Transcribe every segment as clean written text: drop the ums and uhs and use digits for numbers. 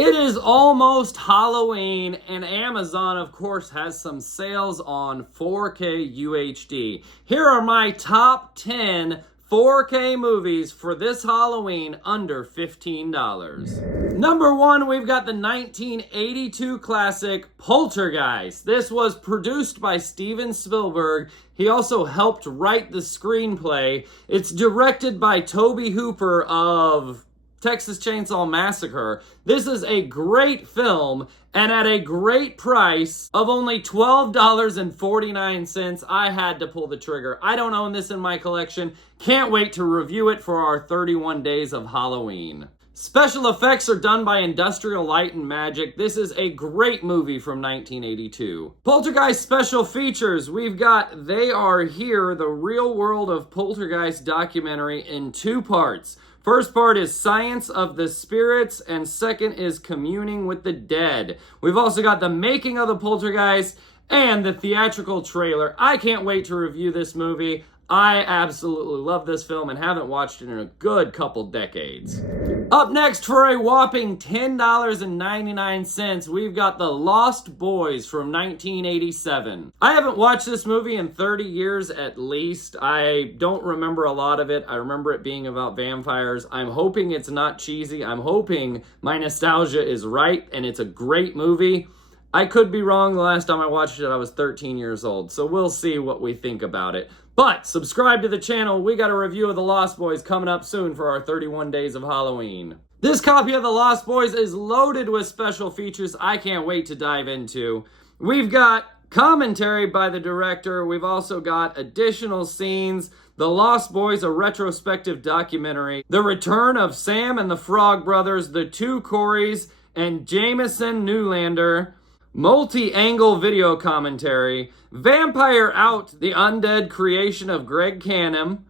It is almost Halloween, and Amazon, of course, has some sales on 4K UHD. Here are my top 10 4K movies for this Halloween under $15. Number 1, we've got the 1982 classic Poltergeist. This was produced by Steven Spielberg. He also helped write the screenplay. It's directed by Tobe Hooper of Texas Chainsaw Massacre. This is a great film, and at a great price of only $12.49, I had to pull the trigger. I don't own this in my collection. Can't wait to review it for our 31 days of Halloween. Special effects are done by Industrial Light and Magic. This is a great movie from 1982. Poltergeist special features. We've got They Are Here, the real world of Poltergeist documentary in 2 parts. First part is Science of the Spirits, and second is Communing with the Dead. We've also got the making of the Poltergeist and the theatrical trailer. I can't wait to review this movie. I absolutely love this film and haven't watched it in a good couple decades. Up next, for a whopping $10.99, we've got The Lost Boys from 1987. I haven't watched this movie in 30 years at least. I don't remember a lot of it. I remember it being about vampires. I'm hoping it's not cheesy. I'm hoping my nostalgia is right and it's a great movie. I could be wrong. The last time I watched it, I was 13 years old, so we'll see what we think about it. But subscribe to the channel. We got a review of The Lost Boys coming up soon for our 31 days of Halloween. This copy of The Lost Boys is loaded with special features I can't wait to dive into. We've got commentary by the director. We've also got additional scenes. The Lost Boys, a retrospective documentary. The return of Sam and the Frog Brothers, the 2 Coreys, and Jameson Newlander. Multi-angle video commentary, Vampire Out, the undead creation of Greg Canham,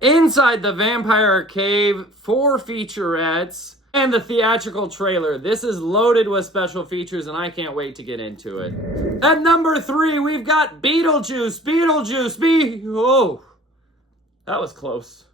Inside the Vampire Cave, 4 featurettes, and the theatrical trailer. This is loaded with special features, and I can't wait to get into it. At number 3, we've got Beetlejuice. Oh, that was close.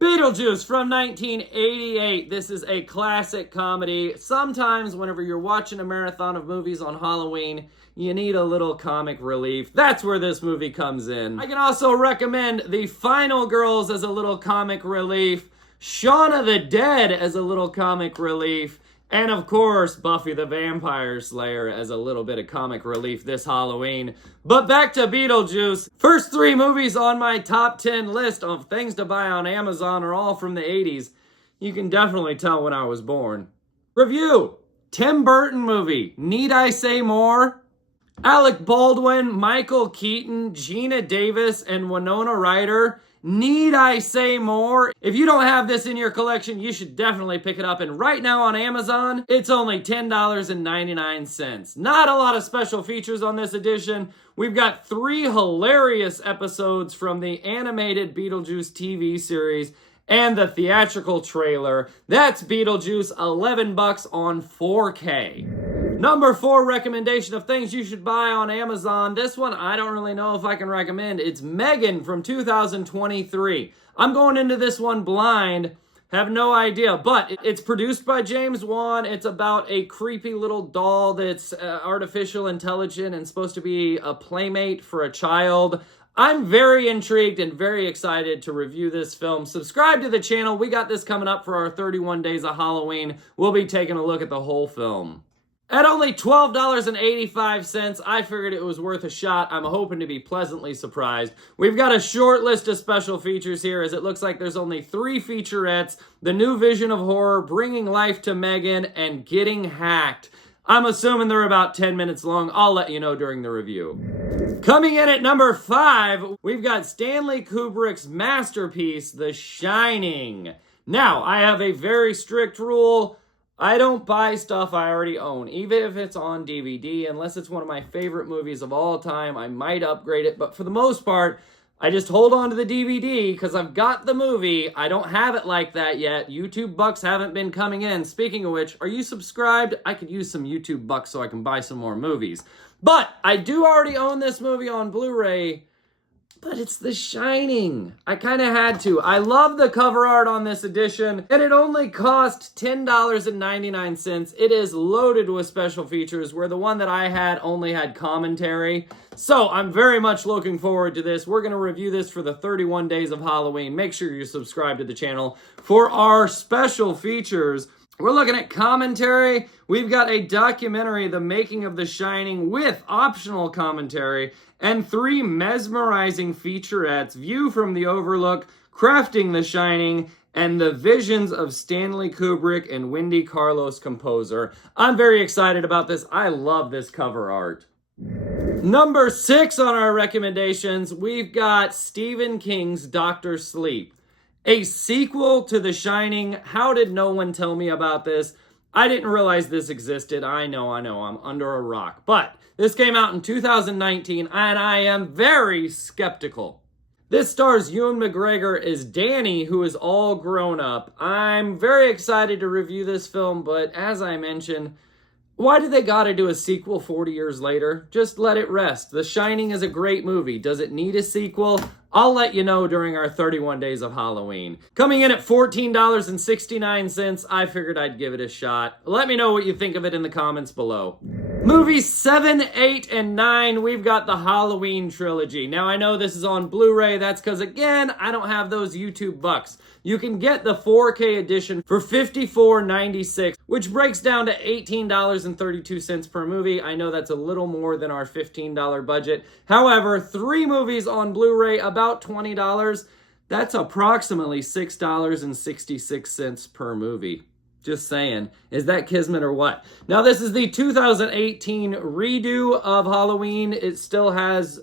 Beetlejuice from 1988. This is a classic comedy. Sometimes whenever you're watching a marathon of movies on Halloween, you need a little comic relief. That's where this movie comes in. I can also recommend The Final Girls as a little comic relief, Shaun of the Dead as a little comic relief, and of course, Buffy the Vampire Slayer as a little bit of comic relief this Halloween. But back to Beetlejuice. First 3 movies on my top 10 list of things to buy on Amazon are all from the 80s. You can definitely tell when I was born. Review. Tim Burton movie. Need I say more? Alec Baldwin, Michael Keaton, Geena Davis, and Winona Ryder. Need I say more? If you don't have this in your collection, you should definitely pick it up. And right now on Amazon, it's only $10.99. Not a lot of special features on this edition. We've got 3 hilarious episodes from the animated Beetlejuice TV series and the theatrical trailer. That's Beetlejuice, $11 on 4K. Number 4 recommendation of things you should buy on Amazon. This one, I don't really know if I can recommend. It's Megan from 2023. I'm going into this one blind, have no idea, but it's produced by James Wan. It's about a creepy little doll that's artificial intelligent and supposed to be a playmate for a child. I'm very intrigued and very excited to review this film. Subscribe to the channel. We got this coming up for our 31 days of Halloween. We'll be taking a look at the whole film. At only $12.85, I figured it was worth a shot. I'm hoping to be pleasantly surprised. We've got a short list of special features here, as it looks like there's only 3 featurettes: The New Vision of Horror, Bringing Life to Megan, and Getting Hacked. I'm assuming they're about 10 minutes long. I'll let you know during the review. Coming in at number 5, we've got Stanley Kubrick's masterpiece, The Shining. Now, I have a very strict rule. I don't buy stuff I already own, even if it's on DVD, unless it's one of my favorite movies of all time. I might upgrade it, but for the most part, I just hold on to the DVD because I've got the movie. I don't have it like that yet. YouTube bucks haven't been coming in. Speaking of which, are you subscribed? I could use some YouTube bucks so I can buy some more movies. But I do already own this movie on Blu-ray, But it's The Shining. I kind of had to. I love the cover art on this edition, and it only cost $10.99. It is loaded with special features, where the one that I had only had commentary. So I'm very much looking forward to this. We're going to review this for the 31 days of Halloween. Make sure you subscribe to the channel for our special features. We're looking at commentary. We've got a documentary, The Making of The Shining, with optional commentary, and 3 mesmerizing featurettes, View from the Overlook, Crafting The Shining, and The Visions of Stanley Kubrick and Wendy Carlos Composer. I'm very excited about this. I love this cover art. Number 6 on our recommendations, we've got Stephen King's Dr. Sleep. A sequel to The Shining. How did no one tell me about this? I didn't realize this existed. I know, I'm under a rock. But this came out in 2019, and I am very skeptical. This stars Ewan McGregor as Danny, who is all grown up. I'm very excited to review this film, but as I mentioned, why do they gotta do a sequel 40 years later? Just let it rest. The Shining is a great movie. Does it need a sequel? I'll let you know during our 31 days of Halloween. Coming in at $14.69, I figured I'd give it a shot. Let me know what you think of it in the comments below. Movies 7, 8, and 9, we've got the Halloween trilogy. Now, I know this is on Blu-ray. That's because, again, I don't have those YouTube bucks. You can get the 4K edition for $54.96, which breaks down to $18.32 per movie. I know that's a little more than our $15 budget. However, 3 movies on Blu-ray, about $20. That's approximately $6.66 per movie. Just saying. Is that kismet or what? Now, this is the 2018 redo of Halloween. It still has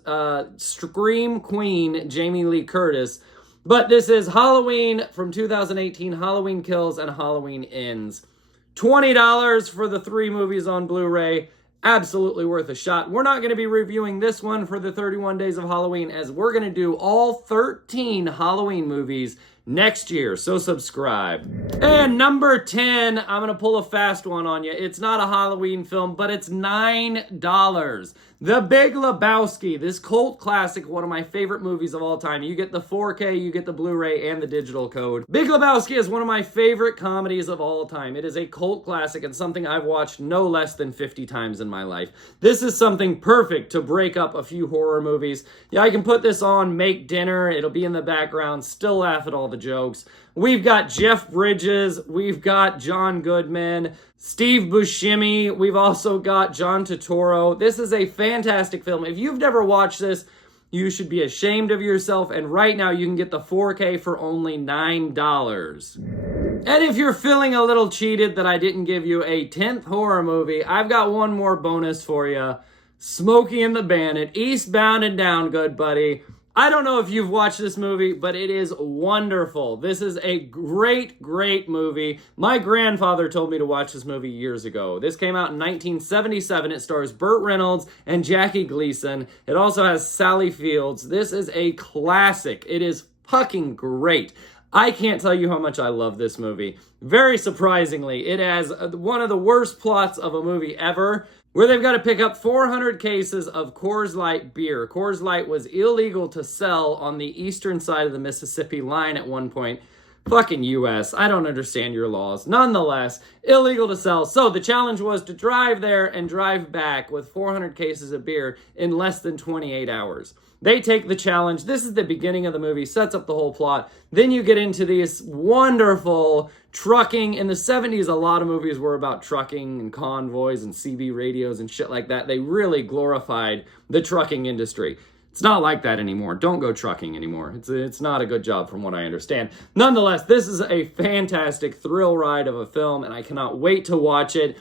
Scream Queen Jamie Lee Curtis. But this is Halloween from 2018, Halloween Kills and Halloween Ends. $20 for the 3 movies on Blu-ray. Absolutely worth a shot. We're not going to be reviewing this one for the 31 days of Halloween, as we're going to do all 13 Halloween movies next year, so subscribe. And number 10, I'm going to pull a fast one on you. It's not a Halloween film, but it's $9. The Big Lebowski, this cult classic, one of my favorite movies of all time. You get the 4K, you get the Blu-ray, and the digital code. Big Lebowski is one of my favorite comedies of all time. It is a cult classic and something I've watched no less than 50 times in my life. This is something perfect to break up a few horror movies. Yeah, I can put this on, make dinner, it'll be in the background, still laugh at all the jokes. We've got Jeff Bridges, we've got John Goodman, Steve Buscemi, we've also got John Turturro. This is a fantastic film. If you've never watched this, you should be ashamed of yourself, and right now you can get the 4K for only $9. And if you're feeling a little cheated that I didn't give you a 10th horror movie, I've got one more bonus for you. Smokey and the Bandit, Eastbound and Down, good buddy. I don't know if you've watched this movie, but it is wonderful. This is a great, great movie. My grandfather told me to watch this movie years ago. This came out in 1977. It stars Burt Reynolds and Jackie Gleason. It also has Sally Fields. This is a classic. It is fucking great. I can't tell you how much I love this movie. Very surprisingly, it has one of the worst plots of a movie ever, where they've got to pick up 400 cases of Coors Light beer. Coors Light was illegal to sell on the eastern side of the Mississippi line at one point. Fucking US. I don't understand your laws. Nonetheless, illegal to sell. So the challenge was to drive there and drive back with 400 cases of beer in less than 28 hours. They take the challenge. This is the beginning of the movie, sets up the whole plot. Then you get into this wonderful trucking. In the 70s, a lot of movies were about trucking and convoys and CB radios and shit like that. They really glorified the trucking industry. It's not like that anymore. Don't go trucking anymore. It's not a good job from what I understand. Nonetheless, this is a fantastic thrill ride of a film, and I cannot wait to watch it.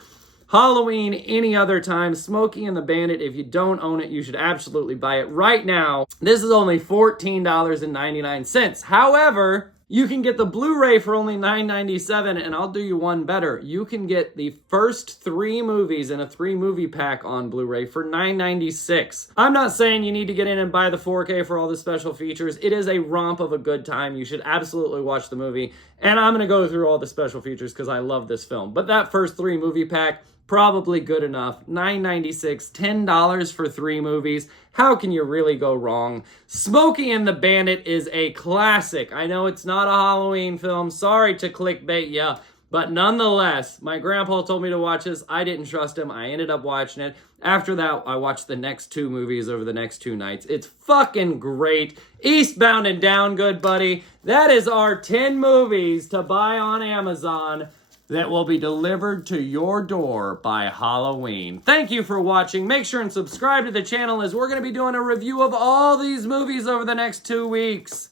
Halloween, any other time. Smokey and the Bandit, if you don't own it, you should absolutely buy it right now. This is only $14.99. However, you can get the Blu-ray for only $9.97, and I'll do you one better. You can get the first 3 movies in a 3-movie pack on Blu-ray for $9.96. I'm not saying you need to get in and buy the 4K for all the special features. It is a romp of a good time. You should absolutely watch the movie, and I'm going to go through all the special features because I love this film. But that first 3-movie pack, probably good enough. $9.96, $10 for 3 movies. How can you really go wrong? Smokey and the Bandit is a classic. I know it's not a Halloween film. Sorry to clickbait ya. But nonetheless, my grandpa told me to watch this. I didn't trust him. I ended up watching it. After that, I watched the next 2 movies over the next 2 nights. It's fucking great. Eastbound and Down, good buddy. That is our 10 movies to buy on Amazon that will be delivered to your door by Halloween. Thank you for watching. Make sure and subscribe to the channel as we're going to be doing a review of all these movies over the next 2 weeks.